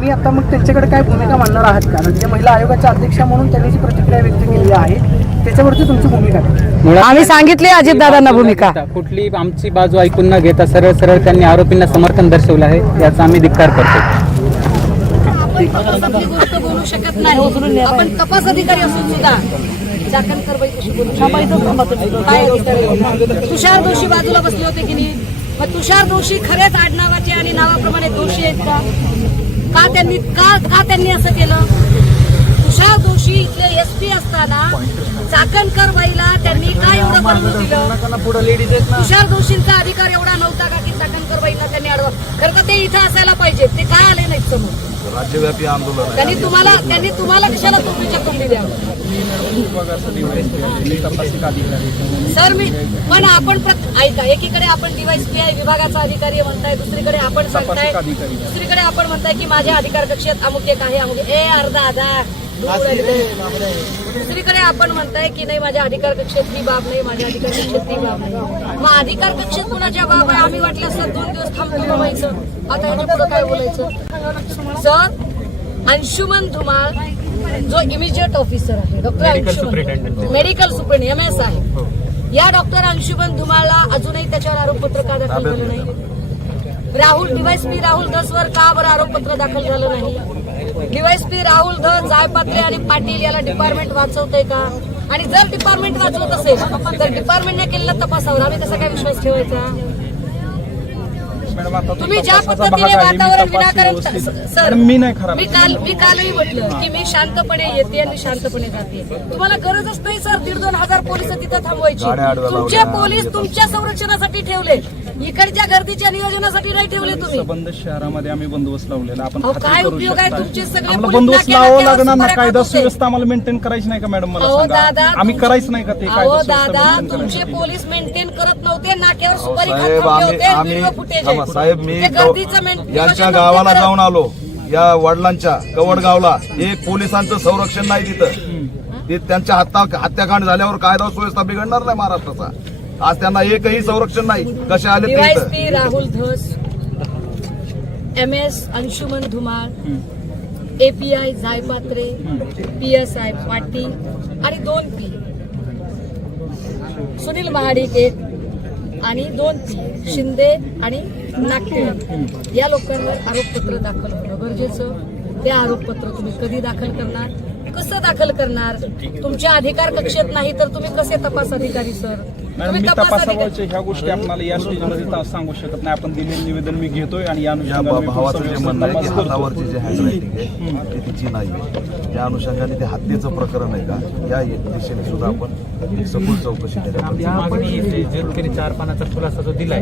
तुम्ही आता मग त्यांच्याकडे काय भूमिका मांडणार आहात का? राज्य महिला आयोगाच्या अध्यक्षा म्हणून त्यांनी जी प्रतिक्रिया व्यक्त केली आहे त्याच्यावरती तुमची भूमिका काय? आम्ही सांगितले अजितदादांना भूमिका. कुठली आमची बाजू ऐकून न घेता सरळ सरळ त्यांनी आरोपींना समर्थन दर्शवलं आहे याचा आम्ही धिक्कार करतो. आपली गोष्ट बोलू शकत नाही? आपण तपास अधिकारी असून सुद्धा चाकणकर बाई कशी बोलू शकतो? काय अधिकारी तुषार दोषी बाजूला बसले होते की नाही? मग तुषार दोषी खरेच आडनावाचे आणि नावाप्रमाणे दोषी आहेत का? का त्यांनी का का त्यांनी असं केलं? तुषार दोषी इथले एस पी असताना चाकणकर बाईला त्यांनी काय एवढं करून दिलं? तुषार दोषींचा अधिकार एवढा नव्हता का की चाकणकर बाईला त्यांनी अडवा खरं तर ते इथं असायला पाहिजे. ते काय आले नाहीत समोर? राज्यव्यापी आंदोलन त्यांनी तुम्हाला त्यांनी तुम्हाला कशाला तोंडीच्या सर मी पण आपण ऐका एकीकडे आपण डीवायसपीआय विभागाचा अधिकारी म्हणताय दुसरीकडे आपण सांगताय दुसरीकडे आपण म्हणताय की माझ्या अधिकार कक्षेत अमुक एक आहे अमुक ए अर्धा आधा दुसरीकडे आपण म्हणताय की नाही माझ्या अधिकार कक्षेत ही बाब नाही माझ्या अधिकार कक्षेत ती बाब नाही. मग अधिकार कक्षेत कुणाच्या बाब आहे? आम्ही वाटलं असं दोन दिवस थांबतो व्हायचं आता पुढे काय बोलायचं? सर अंशुमन धुमाळ जो इमिजिएट ऑफिसर आहे doctor Anshuman. Medical superintendent M S आहे. या डॉक्टर अंशुमन धुमाळला अजूनही त्याच्यावर आरोपपत्र का दाखल झालं नाही? राहुल डीवायसपी राहुल धसवर का बरं आरोपपत्र दाखल झालं नाही? डीवायसपी राहुल धस जायपात्रे आणि पाटील याला डिपार्टमेंट वाचवतंय का? आणि जर डिपार्टमेंट वाचवत असेल तर डिपार्टमेंटने केलेल्या तपासावर आम्ही कसा काय विश्वास ठेवायचा? तुम्ही ज्या पद्धतीने वातावरण विनाकारण सर मी नाही खराब मी काल मी कालही म्हटलं की मी शांतपणे येते आणि शांतपणे जाते. तुम्हाला गरजच नाही सर दीड दोन हजार पोलीस तिथं थांबवायची. गाड्या आडव्या तुमचे लावल्या. पोलीस तुमच्या संरक्षणासाठी ठेवले. इकडच्या गर्दीच्या नियोजनासाठी नाही ठेवले तुम्ही. बंद शहरामध्ये आम्ही बंदोबस्त लावलेला. आपण काय उपयोग आहे. तुमचे सगळे बंदोबस्त लावावं लागणार ना कायदा सुव्यवस्था आम्हाला मेंटेन करायची नाही का मॅडम? मला दादा आम्ही करायचं नाही का ते दादा तुमचे? पोलीस मेंटेन करत नव्हते नाक्यावर सुपारी खात होते व्हिडिओ फुटेज साहेब मी यांच्या गावाला. जाऊन आलो. या वडिलांच्या कवडगावला. एक पोलिसांचं संरक्षण नाही तिथं. ते त्यांच्या हत्या हत्याकांड झाल्यावर कायदा सुव्यवस्था बिघडणार नाही महाराष्ट्राचा. आज त्यांना एकही संरक्षण नाही. कसे आले ते Rahul Dhas M S Anshuman Dhumal API Jaipatre P S I Patil आणि दोन पी सुनील महाडिक एक आणि दोन शिंदे आणि नागपूर या लोकांवर आरोपपत्र दाखल होणं गरजेचं. ते आरोपपत्र तुम्ही कधी दाखल करणार? कसं दाखल करणार? तुमच्या अधिकार कक्षेत नाही तर तुम्ही कसे तपास अधिकारी सर? मॅडम तुम्ही मी तपास अधिकारी. तपासाबाबतच्या ह्या गोष्टी आपल्याला या स्टेजमध्ये सांगू शकत नाही. आपण दिलेलं निवेदन मी घेतोय आणि या भावाचं जे म्हणणं आहे की. हातावरची जी हँडरायटिंग आहे ती तिची नाही आहे त्या अनुषंगाने ते हत्येचं प्रकरण आहे का? या दिशेने सुद्धा आपण एक सखोल चौकशी केली जे चार पानाचा खुलासा जो दिलाय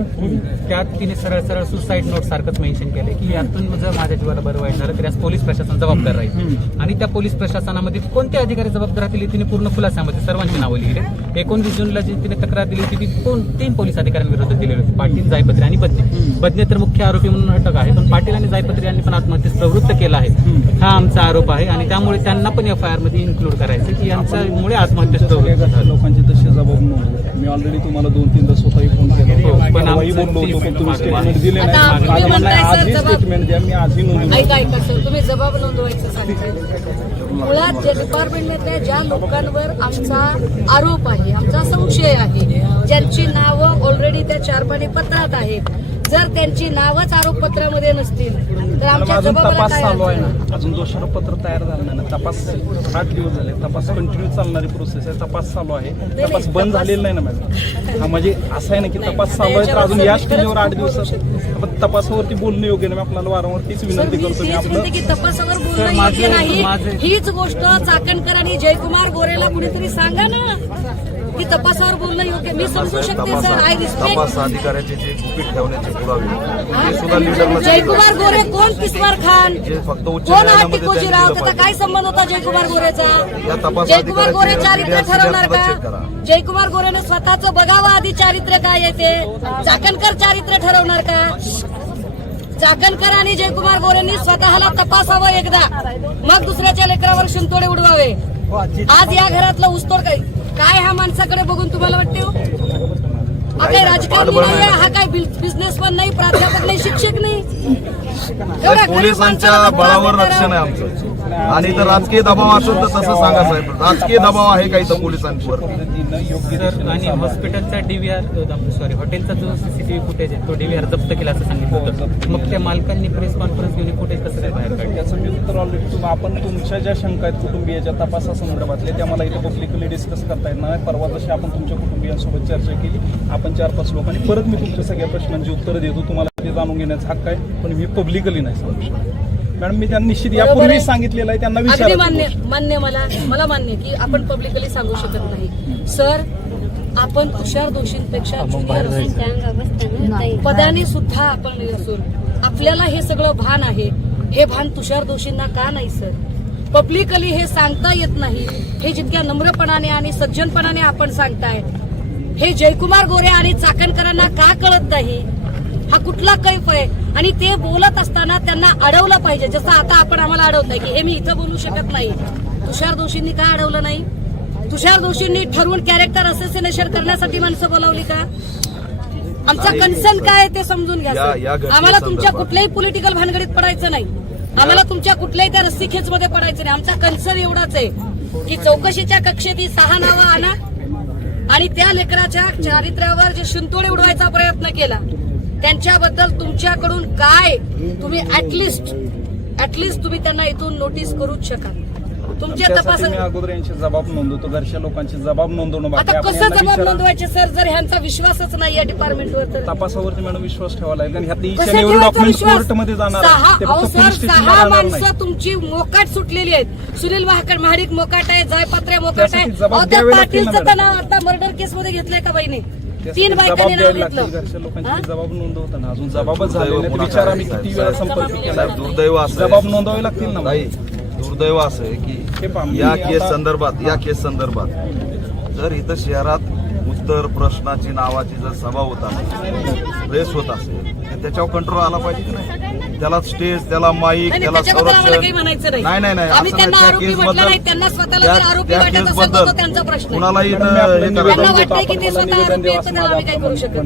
त्यात तिने सरळ सरळ सुसाईड नोट सारखंच मेन्शन केलंय की यातून जर माझ्या जीवाला बरं वाईट झालं तर यास पोलीस प्रशासन जबाबदार राहील. आणि त्या पोलीस प्रशासनामध्ये कोणते अधिकारी जबाबदार राहतील हे तिने पूर्ण खुलासामध्ये सर्वांची नावं लिहिली. एकोणतीस जूनला जी तिने तक्रार दिली होती ती कोण तीन पोलीस अधिकाऱ्यांविरुद्ध दिलेली होती. पाटील जायपत्री आणि बदने बदने तर मुख्य आरोपी म्हणून अटक आहे. पण पाटील आणि जायपत्री यांनी पण आत्महत्येस प्रवृत्त केला आहे. हा आमचा आरोप आहे. आणि त्यामुळे त्यांना पण एफ आय आरमध्ये इन्क्लूड करायचं की यांच्यामुळे आत्महत्येस प्रवृत्त झालं. लोकांचे तसे जबाब नव्हते. मी ऑलरेडी तुम्हाला दोन तीनदा स्वतःही फोन केला हो, होता. पण आमचं बोललो होतो पण तुम्ही मागे- स्टेटमेंट दिले आता नाही. तुम्ही आज म्हणताय सर आजही जबाब- स्टेटमेंट द्या मी आजही नोंदवलं ऐका ऐका सर. तुम्ही जबाब नोंदवायचं सांगताय. मुळात ज्या डिपार्टमेंटने ज्या लोकांवर आमचा आरोप आहे आमचा संशय आहे ज्यांची नावं ऑलरेडी त्या चारपाणी पत्रात आहेत. जर त्यांची नावच आरोपपत्रामध्ये नसतील तर आमच्या तपास काय चालू आहे? ना? अजून दोषारोपपत्र तयार झालं नाही ना? तपास आठ दिवस झाले. तपास कंटिन्यू चालणारी प्रोसेस आहे. तपास चालू आहे. तपास बंद झालेला नाही ना मॅडम? हा म्हणजे असं आहे ना की तपास चालू आहे तर अजून या स्टेजवर आठ दिवसात आपण तपासावरती बोलणं योग्य नाही. मी आपल्याला वारंवार तीच सर, विनंती मी करतो मी तेच म्हणते आपलं की तपासावर बोलणं योग्य नाही. माझं- हीच गोष्ट चाकणकर आणि जयकुमार गोरेला कुणीतरी सांगा ना. की तपासावर बोलणं योग्य मी समजू शकते सर आय रिस्पेक्ट तपास अधिकाऱ्याचे जे गुपित ठेवण्याचे पुरावे ते सुद्धा लिडरला जयकुमार गोरे कोण? किस्मार खान. जे फक्त उच्च कोण हा टिकोजीराव त्याचा काय संबंध होता जयकुमार गोरेचा? जयकुमार गोरे चारित्र्य ठरवणार का. जयकुमार गोरेने स्वतःच बघावं आधी चारित्र्य काय आहे ते. चाकणकर चारित्र्य ठरवणार का? चाकणकर आणि जयकुमार गोरेंनी स्वतःला तपासावं एकदा. मग दुसऱ्याच्या लेकरावर शिंतोडे उडवावे. आज या घरातलं उस्तोड काय काय ह्या माणसाकडे बघून तुम्हाला वाटते हो? हा काही राजकारणी नाही नाही. हा काही बिझनेस पण नाही प्राध्यापक नाही शिक्षक नाही एवढ्या नाही, गरीब पोलिसांच्या माणसाला बळावर रक्षण आहे देणारा- आमचं आणि तर राजकीय दबाव असेल तर तसं सांगा साहेब. राजकीय दबाव आहे काही तर पोलिसांवर? आणि. हॉस्पिटलचा डीव्हीआर सॉरी हॉटेलचा जो सीसीटीव्ही फुटेज आहे तो डीव्हीआर जप्त केला असं सांगितलं होतं. मग त्या मालकांनी प्रेस कॉन्फरन्स घेऊन फुटेज कसं काय बाहेर काढलं? त्याचं मी उत्तर ऑलरेडी तुम्ही आपण तुमच्या ज्या शंका आहेत कुटुंबियाच्या तपासासंदर्भातल्या त्या मला इथे पब्लिकली डिस्कस करता येणार नाही. परवा जशी आपण तुमच्या कुटुंबियांसोबत चर्चा केली आपण चार पाच लोकांनी परत मी तुमच्या सगळ्या प्रश्नांची उत्तरं देतो. तुम्हाला ते जाणून घेण्याचा हक्क आहे पण मी पब्लिकली नाही सांगू शकत. मॅडम मी त्यांना निश्चित यापूर्वी. सांगितलेलं आहे त्यांना अगदी विचारा मान्य मान्य मला मला मान्य की आपण पब्लिकली सांगू शकत नाही. सर आपण तुषार दोषींपेक्षा junior असून पदाने सुद्धा आपण असून आपल्याला हे सगळं भान आहे. हे भान तुषार दोषींना का नाही सर? पब्लिकली हे सांगता येत नाही. हे जितक्या नम्रपणाने आणि सज्जनपणाने आपण सांगताय हे जयकुमार गोरे आणि चाकणकरांना का कळत नाही? हा कुठला कैफ आहे? आणि ते बोलत असताना त्यांना अडवलं पाहिजे. जसं आता आपण आम्हाला अडवताय की हे मी इथं बोलू शकत नाही. तुषार दोषींनी का अडवलं नाही? तुषार दोषींनी ठरवून कॅरेक्टर असेसिनेशन करण्यासाठी माणसं बोलावली का? आमचा कन्सर्न काय आहे ते समजून घ्या आम्हाला तुमच्या कुठल्याही पॉलिटिकल भानगडीत पडायचं नाही. आम्हाला तुमच्या कुठल्याही त्या रस्सीखेच मध्ये पडायचं नाही. आमचा कन्सर्न एवढाच आहे की चौकशीच्या कक्षेत ही सहा नावं आणा आणि त्या लेकराच्या चारित्र्यावर जे शिंतोडे उडवायचा प्रयत्न केला त्यांच्याबद्दल तुमच्याकडून काय तुम्ही ऍटलिस्ट ऍटलिस्ट तुम्ही त्यांना इथून नोटीस करूच शकाल. तुमच्या तपासात अगोदर यांचे जबाब नोंदवतो घरच्या लोकांचे जबाब नोंदवणं आता कसं जबाब. नोंदवायचे सर जर ह्यांचा विश्वासच नाही या डिपार्टमेंटवर तर तपासावरती मॅडम विश्वास ठेवा लागेल. ह्यातली? कोर्टमध्ये जाणार सहा फक्त सर सहा माणसं तुमची मोकाट सुटलेली आहेत. सुनील महाकड महाडिक मोकाट आहे जयपत्रे मोकाट आहे. पाटीलचं आता मर्डर केस मध्ये घेतलंय का बाईने? तीन जबाब बायकांनी नाव द्यावे लागतील घेतलं. घरच्या जबाब नोंदवताना. अजून जबाबच झाले दुर्दैव नाही पुन्हा विचारा किती वेळा संपर्क केला? साहेब दुर्दैव असं जबाब आहे नोंदवावे लागतील ना नाही दुर्दैव असं आहे हे पहा, की मी या आता- केस संदर्भात या केस संदर्भात जर इथं शहरात उत्तर प्रश्नाची नावाची जर सभा होत असेल प्रेस होत असेल तर त्याच्यावर कंट्रोल आला पाहिजे की नाही त्याला स्टेज त्याला माईक त्याला संरक्षण म्हणायचं नाही. नाही नाही असं त्यांना नाही. त्या आरोपी केसबद्दल- म्हटलं नाही, त्यांना स्वतःला त्या- प्रश्न आहे. कुणालाही